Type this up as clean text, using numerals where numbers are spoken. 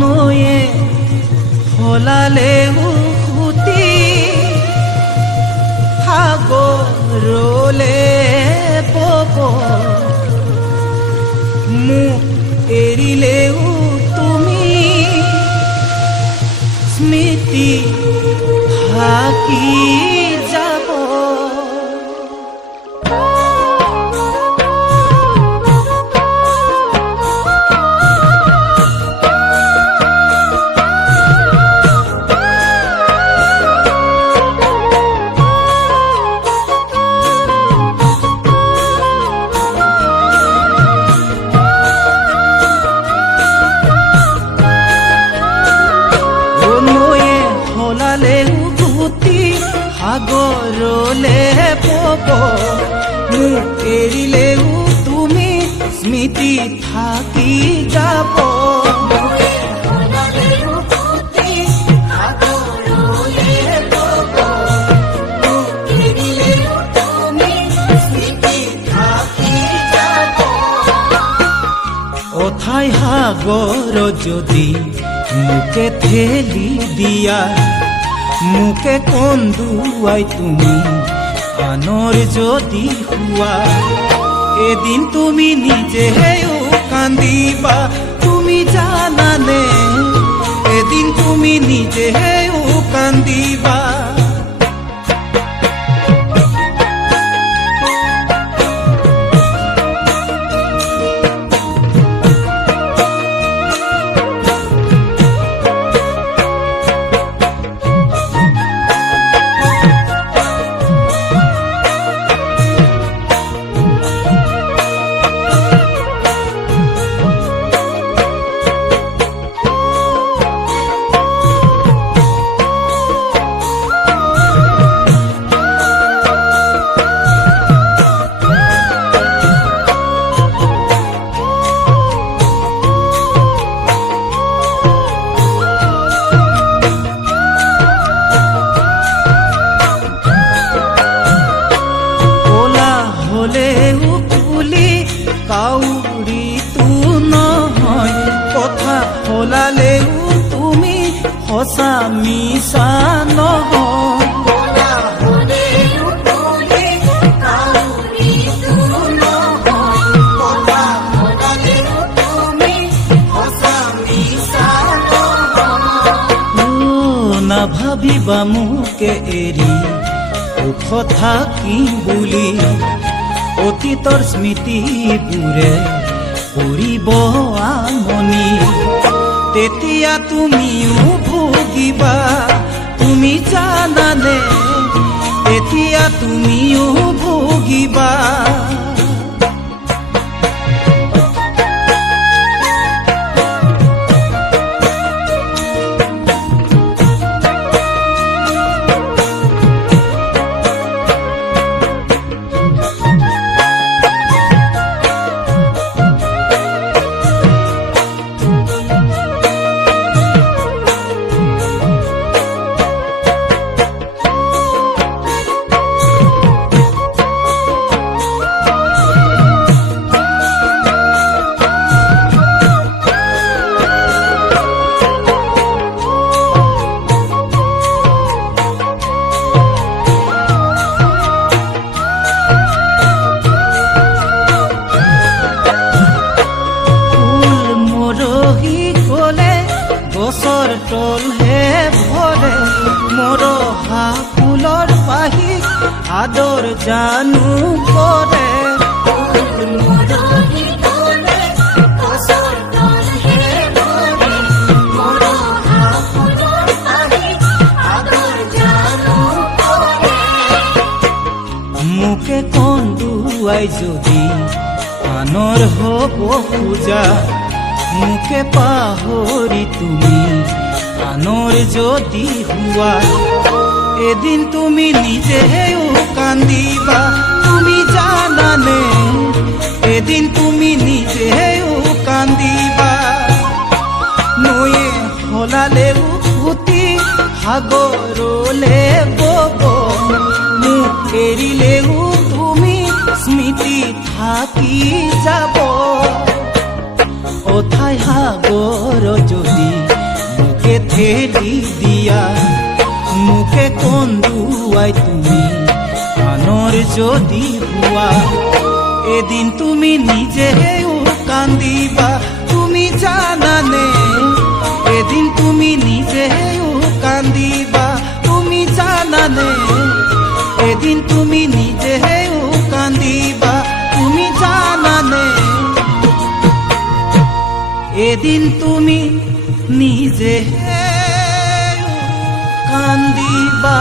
নয়ে হলালেও খুতি সাগৰলে বব মোক এৰিলেও তুমি স্মৃতি থাকি যাব। সাগৰলে বব মোক এৰিলেও তুমি স্মৃতি থাকি যাব। অথাই সাগৰ যদি মোকে ঠেলি দিয়া মুকে কন্দুৱাই তুমি আনৰ যদি হোৱা এদিন তুমি নিজেও কান্দিবা তুমি জানানে এদিন তুমি নিজেও কান্দিবা। কাউৰীটো নহয় কথা হলালেও তুমি সঁচা মিছা নহয়। নাভাবিবা মোকে এৰি সুখ থাকিম বুলি অতীতৰ স্মৃতিবোৰে কৰিব আমনি তেতিয়া তুমিও ভুগিবা তুমি জানানে তেতিয়া তুমিও ভুগিবা। গছৰ তলহে ভৰে মৰহা ফুলৰ পাহি আদৰ জানো কৰে। মোকে কন্দুৱাই যদি আনৰ হ'ব পূজা মুকে পাহৰি তুমি আনৰ যদি হোৱা এদিন তুমি নিজেও কান্দিবা তুমি জানানে এদিন তুমি নিজেও কান্দিবা। নয়ে হলালেও খুতি সাগৰলে বব মোক এৰিলেও তুমি স্মৃতি থাকি যাব। অথাই সাগৰ যদি এৰি দিয়া মোকে কন্দুৱাই তুমি আনৰ যদি হোৱা এদিন তুমি নিজেও কান্দিবা তুমি জানানে এদিন তুমি নিজেও কান্দিবা তুমি জানানে এদিন তুমি নিজেও কান্দিবা তুমি জানানে এদিন তুমি নিজেও কান্দিবা।